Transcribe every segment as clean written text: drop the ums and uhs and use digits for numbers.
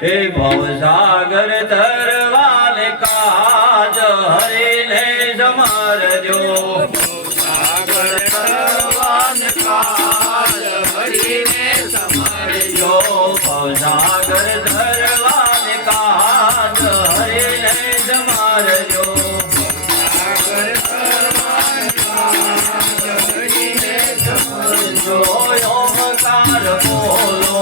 हे भवसागर तरवाले काज हरिने समरजो सागर तरवाले काज हरिने समरजो भवसागर तरवाले काज हरिने समरजो सागर तरवाले काज हरिने समरजो ओमकार बोलो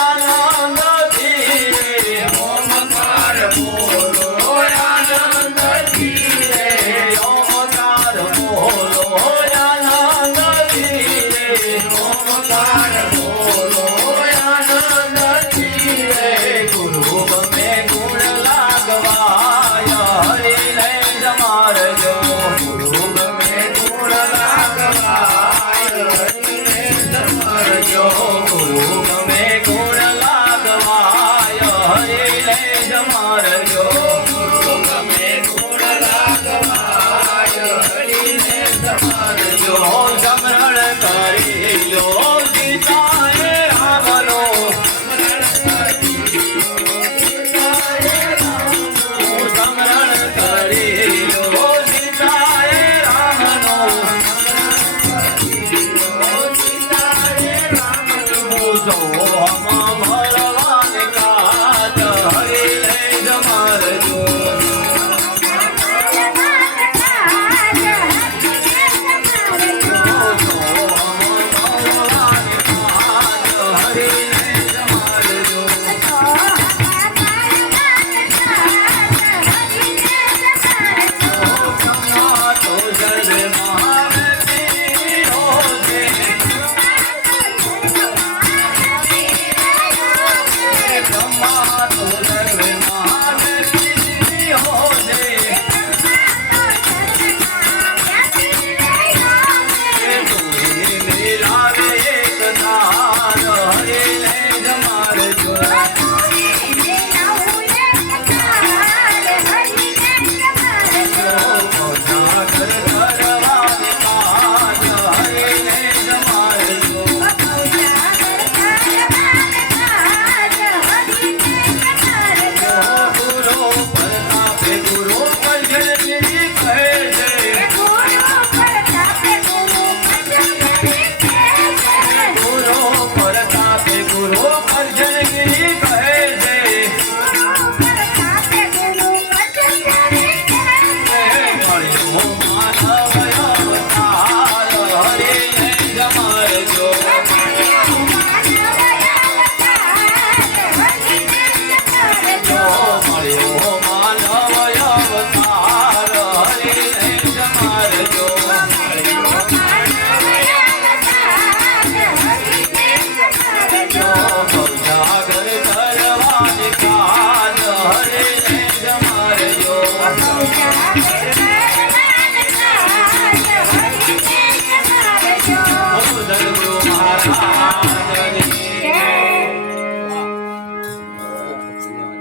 आनंद धीरे ओमकार बोलो आनंद धीरे ओमकार बोलो आनंद धीरे ओमकार बोलो आनंद धीरे गुरु में गुण लागवाया हरि ने जमारजो गुरु में गुण लागवाय हरिने समरजो गुरु में गुण लागवाया हरि ने जमारजो गुरु में गुण लागवाय हरिने समरजो जो समरण करी लो सीताए रामनो समरण करी लो सीताए रामनो जो हम